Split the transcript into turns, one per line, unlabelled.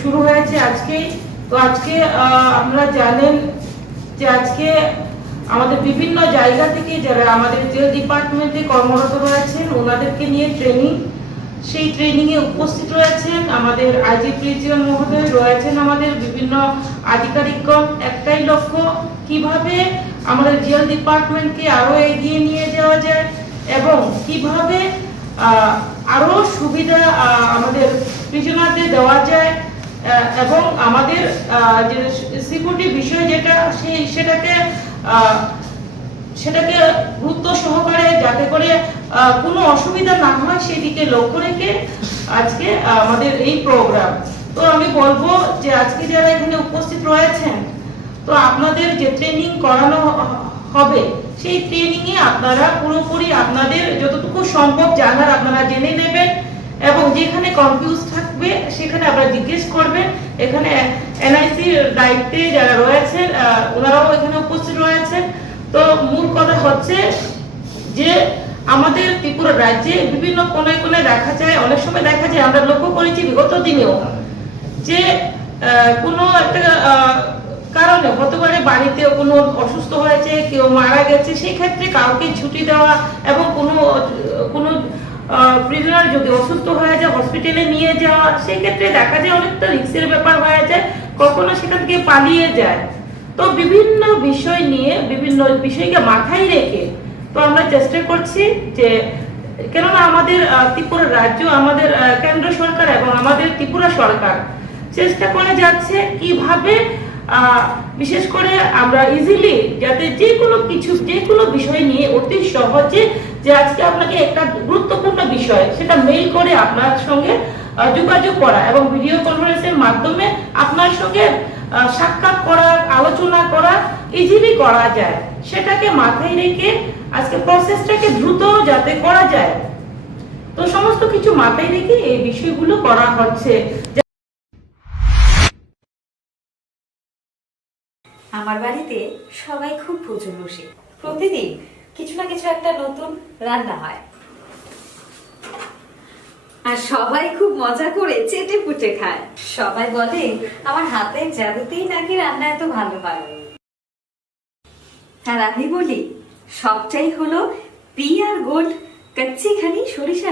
শুরু হয়েছে আজকেই। তো আজকে আপনারা জানেন যে আজকে আমাদের বিভিন্ন জায়গা থেকে যারা আমাদের জেল ডিপার্টমেন্টে কর্মরত রয়েছেন ওনাদেরকে নিয়ে ট্রেনিং সেই ট্রেনিং এ উপস্থিত রয়েছেন আমাদের আইজি প্রিজিয়ন মহোদয় রয়েছেন আমাদের বিভিন্ন আধিকারিকগণ। একটাই লক্ষ্য কীভাবে আমাদের জেল ডিপার্টমেন্টকে আরও এগিয়ে নিয়ে যাওয়া যায় এবং কীভাবে আহ, আরও সুবিধা আমাদের প্রিজনারদের দেওয়া যায়। এবং আমাদের যে সিকিউরিটি বিষয় যেটা সেই সেটাকে সেটাকে গুরুত্ব সহকারে যাতে করে কোনো অসুবিধা না হয়, সেদিকে লক্ষ্য রেখে আজকে আমাদের এই প্রোগ্রাম তো আমি বলব যে আজকে যারা এখানে উপস্থিত রয়েছেন, তো আপনাদের যে ট্রেনিং করানো হবে, সেই ট্রেনিংয়ে আপনারা পুরোপুরি আপনাদের যতটুকু সম্ভব জানার আপনারা জেনে নেবেন। এবং যেখানে কনফিউজ থাকবে, সেখানে আপনারা জিজ্ঞেস করবেন। এখানে এনআইসি দায়িত্বে যারা রয়েছেন ওনারাও এখানে উপস্থিত রয়েছেন তো মূল কথা হচ্ছে যে, আমাদের ত্রিপুরা রাজ্যে বিভিন্ন কোনায় কোনায় দেখা যায়, অনেক সময় দেখা যায়, আমরা লক্ষ্য করেছি বিগত দিনেও যে কোনো একটা কারণে হতে পারে বাড়িতে কোনো অসুস্থ হয়েছে, কেউ মারা গেছে সেই ক্ষেত্রে কাউকে ছুটি দেওয়া এবং কোনো কোনো প্রিজনার যদি অসুস্থ হয়ে যায় হসপিটালে নিয়ে যাওয়া সেই ক্ষেত্রে দেখা যায় অনেকটা রিস্কের ব্যাপার হয়ে যায়, কখনো সেখান থেকে পালিয়ে যায়। তো বিভিন্ন বিষয় নিয়ে, বিভিন্ন বিষয়কে মাথায় রেখে তো আমরা চেষ্টা করছি যে, কেননা আমাদের ত্রিপুরা রাজ্য আমাদের কেন্দ্র সরকার এবং আমাদের ত্রিপুরা সরকার চেষ্টা করে যাচ্ছে কীভাবে বিশেষ করে আমরা ইজিলি যাতে যে কোনো কিছু যে কোনো বিষয় নিয়ে অতি সহজে যে আজকে আপনাকে একটা গুরুত্বপূর্ণ বিষয়, সেটা মেইল করে আপনার সঙ্গে যোগাযোগ করা এবং ভিডিও কনফারেন্সের মাধ্যমে আপনার সঙ্গে সাক্ষাৎ করা, আলোচনা করা ইজিলি করা যায়। সেটাকে মাথায় রেখে আজকে প্রসেসটাকে দ্রুত যাতে করা যায়। তো সমস্ত কিছু মাথায় রেখে এই বিষয়গুলো করা হচ্ছে।
আমার বাড়িতে সবাই খুব প্রচুর বসে। প্রতিদিন কিছু না কিছু একটা নতুন রান্না হয়। আর সবাই খুব মজা করে চেটে পুটে খায়। সবাই বলে, আমার হাতের জাদুতেই নাকি রান্না এত ভালো হয়? আর আমি বলি, সবটাই হলো পিয়ার গোল্ড কাচ্চিখানি সরিষার